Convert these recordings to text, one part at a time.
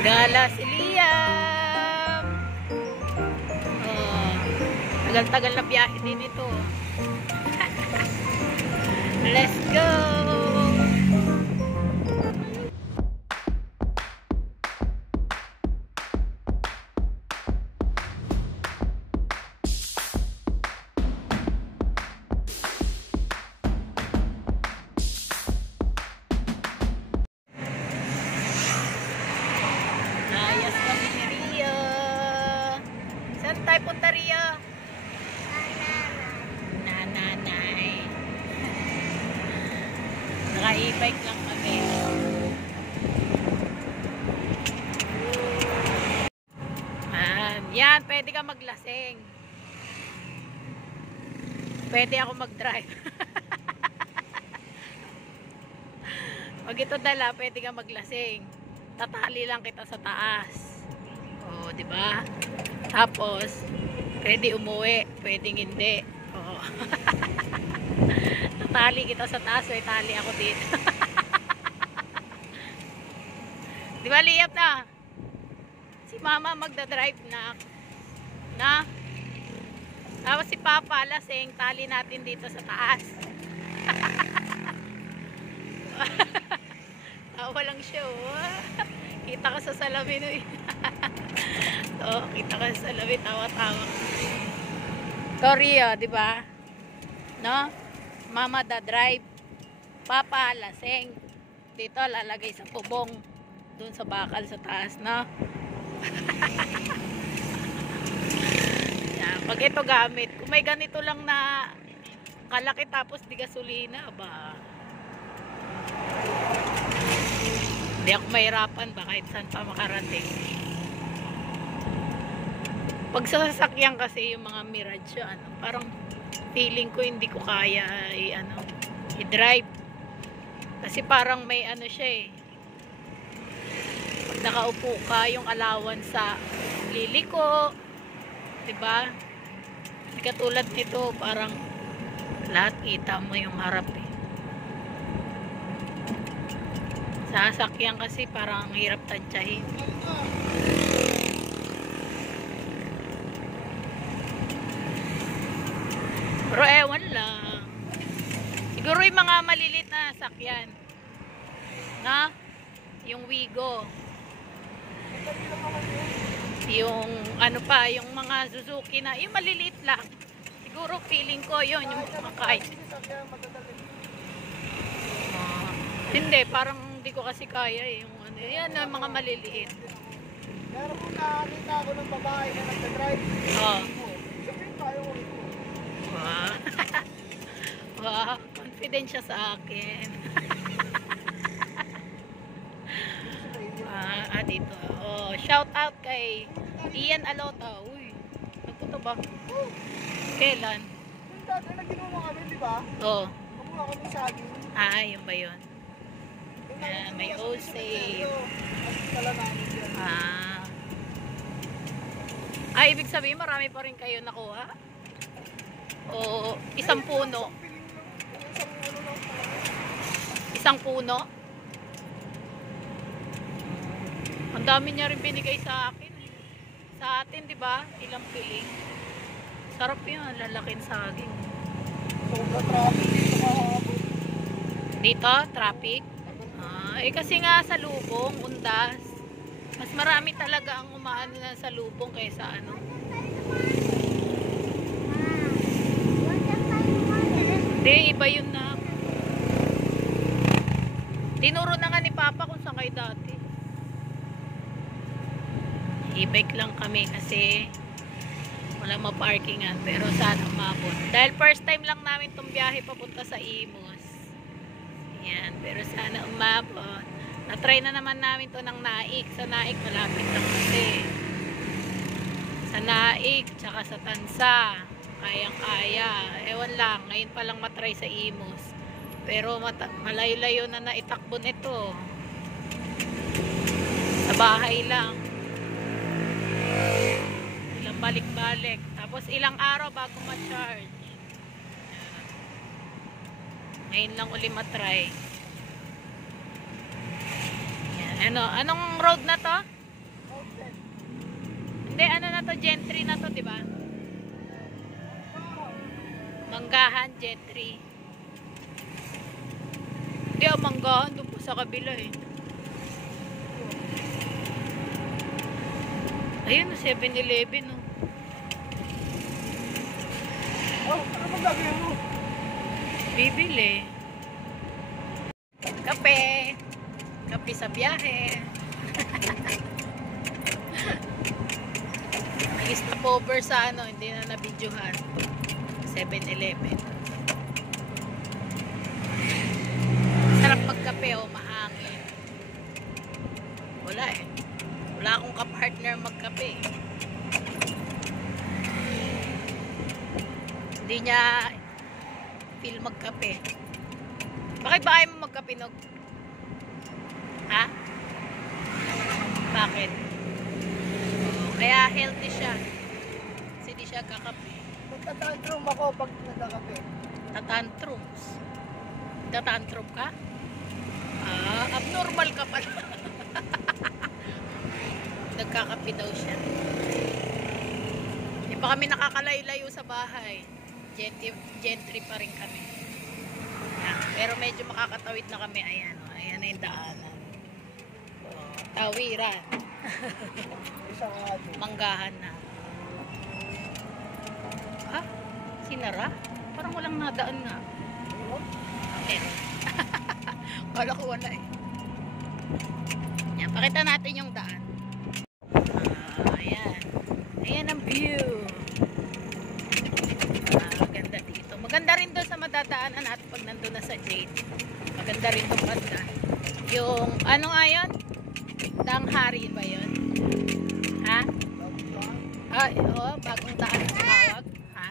Gala si Liam. Oh, tagal-tagal na biyahe din ito. Let's go! Layas kami ni Ria. Saan tayo punta, Ria? Nanay. Naka-e-bike lang kami. Yan, pwede ka maglasing. Pwede ako mag-drive. Pag ito dala, pwede ka maglasing. Tatali lang kita sa taas. Oh, di ba? Tapos, pwede umuwi, pwedeng hindi. Oh. Tatali kita sa taas, may tali ako dito. Di ba, Liam na? Si Mama magdadrive na. Tapos si Papa lasing, tali natin dito sa taas. Tawa lang siya, oh. Kita ka sa salamin, eh. Oh, kita ka sa salamin, tawa-tawa. Korea, di ba? No? Mama da drive. Papa lasing. Dito lalagay sa bubong. Doon sa bakal sa taas, no? Yan, pag ito gamit, kung may ganito lang na kalaki tapos di gasolina, ba? Hindi ako mahirapan ba kahit saan pa makarating. Pag sa sasakyan kasi yung mga Mirage, parang feeling ko hindi ko kaya i-drive. Kasi parang may siya eh. Pag nakaupo ka, yung allowance sa liliko, diba? Hindi katulad nito, parang lahat kita mo yung harap eh. Sa sasakyan kasi parang hirap tansyahin. Pero ewan lang. Siguro yung mga malilit na sasakyan. Na? Yung Wigo. Yung yung mga Suzuki na, yung maliliit lang. Siguro feeling ko yun, yung mga kahit. Hindi, parang hindi ko kasi kaya eh. Yung yan ang mga maliliit. Meron po nakakita ako ng babae na nagdadrive. Oo. Sabihin tayo ko. Wow. Wow, confident siya sa akin. Dito. Oh, shout out kay Ian Alota. Uy, nagpunta ba? Kailan? Yung dati na ginawa kami, di ba? Oo. Kumuha kami sa akin. Yun ba yun? May O-Save. Ibig sabihin marami pa rin kayo nakuha? O isang puno? Isang puno? Ang dami niya rin binigay sa akin. Sa atin, di ba? Ilang piling. Sarap yun, lalaking saging. Sobra traffic dito kahapon. Dito, traffic? Kasi nga sa Lubong, Undas, mas marami talaga ang umaano na sa Lubong kaysa Hindi, iba yun na. Tinuro na nga ni Papa kung saan kayo dati. E-bike lang kami kasi wala ma-parkingan, pero sana umabot. Dahil first time lang namin itong biyahe papunta sa Imus. Yan, pero sana umabot. Na-try na naman namin to ng Naik. Sa Naik, malapit lang kasi. Sa Naik, tsaka sa Tansa. Kayang-kaya. Ewan lang, ngayon pa lang matry sa Imus. Pero malayo-layo na naitakbo nito. Sa bahay lang. Ilang balik-balik. Tapos ilang araw bago ma-charge. Ngayon lang uli matry. Yan. Anong road na to? Hindi, ano na to, Gentry na to, di ba? Manggahan, Gentry. Hindi, Manggahan, doon po sa kabila eh. Ayun, 7-Eleven, oh. Oh, ano bang gagawin mo? Bibili. Kape. Kape sa biyahe. May stopover sa ano, hindi na nabidyohan. 7-Eleven. Sarap magkape, oh, mahangin. Wala eh. Wala akong kapartner magkape. Hindi niya feel magkape. Bakit ba ayaw mo magkape, Nog? Ha? Bakit? Kaya healthy siya. Kasi di siya kakape. Magtatantrum ako pag nagkakape. Tatantrums. Tatantrum ka? Ah, abnormal ka pala. Nagkakape daw siya. Di pa kami nakakalayo-layo sa bahay. Gentry pa rin kami. Yan. Pero medyo makakatawid na kami. Ayan, oh. Ayan na yung daanan. Oh, tawiran. Isang ato. Manggahan na. Ha? Sinara? Parang walang nadaan nga. Meron. Kala ko wala eh. Yan, pakita natin yung daan. Ayan. Ayan ang view. Maganda dito. Maganda rin doon sa madadaanan natin pag nandun na sa Jade. Maganda rin doon banda. Yung, ano nga yun? Danghari ba yun? Ha? Ay, oo, bagong daan ang tawag. Ha?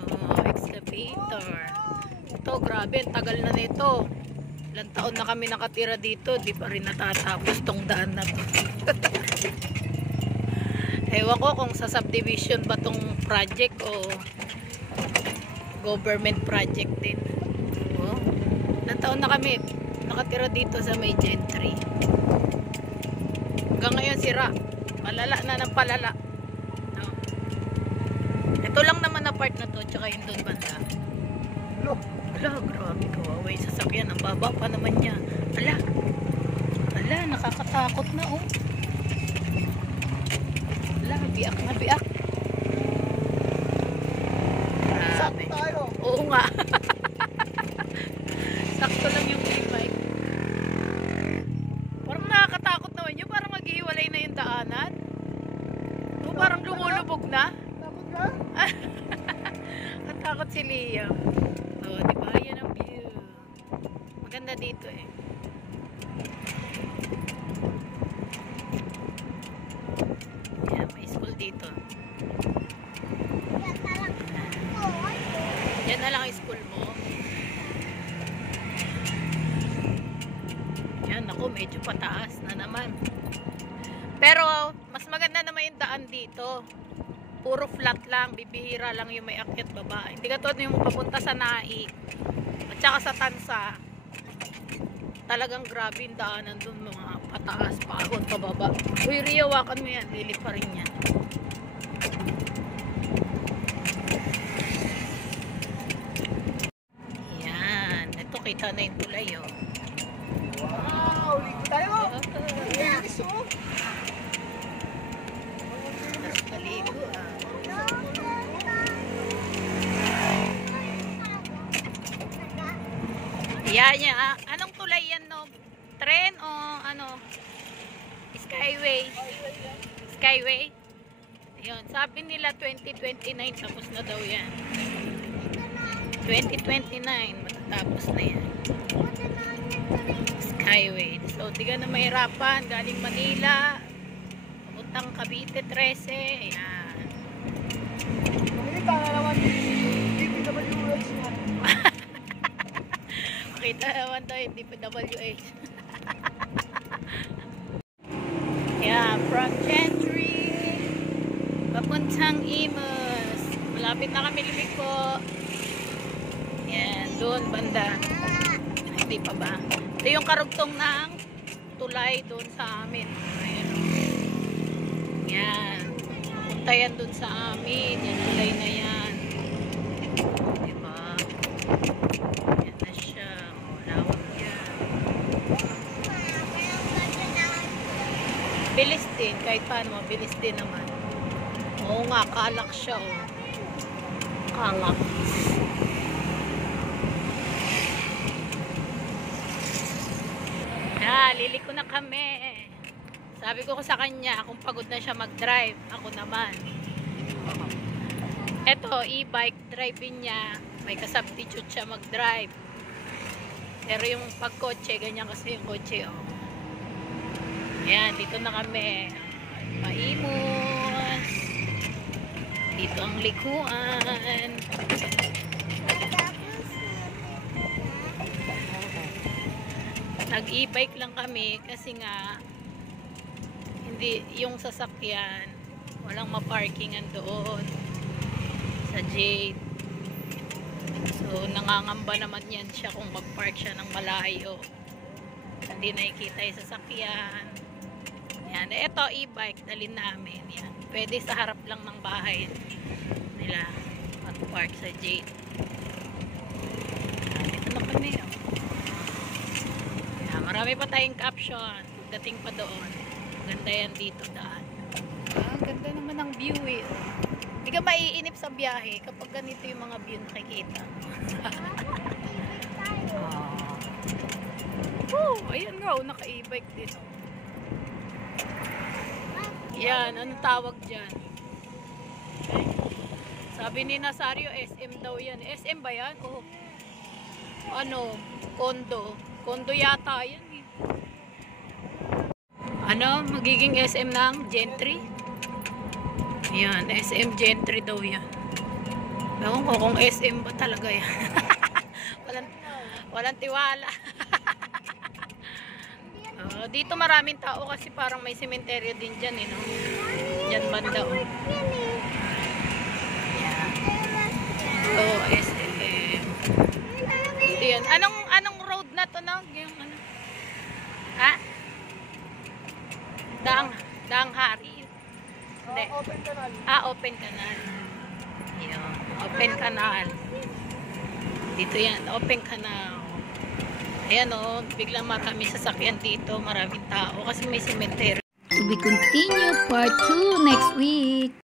Oo, excavator. Ito, grabe, ang tagal na nito. Ilang taon na kami nakatira dito, di pa rin natatapos tong daan na to. Ewan ko kung sa subdivision ba tong project o government project din. Oh, ilang taon na kami nakatira dito sa may Gentry. Hanggang ngayon sira. Palala na ng palala. No? Ito lang naman na part na to, tsaka yung doon banda. Look. Ala, grabe, kawawa yung sasakyan. Ang baba pa naman niya. Ala, nakakatakot na, oh. Ala, biak na biak. Sakto Grabe. tayo. Oo nga. Sakto lang yung e-bike. Parang nakakatakot naman yun. Parang maghihiwalay na yung daanan. O, parang lumulubog na. Takot ka? Natakot si Liam. Oh, di ba? Yan ang view. Maganda dito eh. Yan, may school dito. Yan na lang ang school mo. Yan, ako medyo pataas na naman. Pero, mas maganda naman yung daan dito. Puro flat lang, bibihira lang yung may akyat baba. Hindi ka tulad yung papunta sa Naik at saka sa Tansa. Talagang grabe yung daanan dun, mga pataas, pagod, pababa. Uy, riyawakan mo yan, lili pa rin yan. Yan, ito kita na yung tulay, oh. Wow, ligo tayo. Linis, oh. Sarap paligo, ah. Yan, yan. Ah, anong tulay yan, no? Tren o ano? Skyway. Skyway. Yun. Sabi nila 2029 tapos na daw yan. 2029 matatapos na yan. Skyway. So, di ka na mahirapan. Galing Manila. Papuntang Cavite 13. Ayan. Nakita na naman DPWH niya. Makita naman daw yung DPWH. Yeah, from Gentry papuntang Imus. Malapit na kami lumiko. Yan, doon banda. Ay, hindi pa ba? Ito yung karugtong ng tulay doon sa amin. Ayan. Yan. Punta yan dun sa amin. Yan, tulay na yan. Diba? Yan na siya. O, lawak yan. Bilis din. Kahit paano, bilis din naman. Oo nga, kalak siya. O. Kalak. Liliko na kami. Sabi ko sa kanya, kung pagod na siya mag-drive, ako naman. Eto, e-bike driving niya. May kasubstitute siya mag-drive. Pero yung pagkotse, ganyan kasi yung kotse, oh. Ayan, dito na kami. Paimos. Dito ang likuan. Nag-e-bike lang kami kasi nga hindi yung sasakyan walang ma-parkingan doon sa Jade. So nangangamba naman yan siya kung mag-park siya ng malayo. Hindi nakikita yung sasakyan. Yan, ito e-bike dalhin namin. Yan. Pwede sa harap lang ng bahay nila mag-park sa Jade. Dito na kami, oh. Marami pa tayong caption dating pa doon. Ganda yan dito daan. Ganda naman ng view eh. Hindi ka maiinip sa biyahe kapag ganito yung mga view nakikita. Ayan nga, naka-e-bike din. Yan, anong tawag dyan? Sabi ni Nazario, SM daw yan. SM ba yan? O ano, condo. Kondo yata yan eh. Ano? Magiging SM ng Gentry? Ayan, SM Gentry daw yan. Ewan ko kung SM ba talaga yan. walang tiwala. Dito maraming tao kasi parang may sementeryo din dyan eh, no? Dyan banda, oh. Ayan. Oh, SM. Dito yan. Anong road na to, no? Yung ano? Ha? Daang Hari. Hindi. Open canal. Open canal. Yun. Open canal. Dito yan. Open canal. Ayan, oh. Biglang marami sasakyan dito. Maraming tao. Kasi may cemetery. To be continued part 2 next week.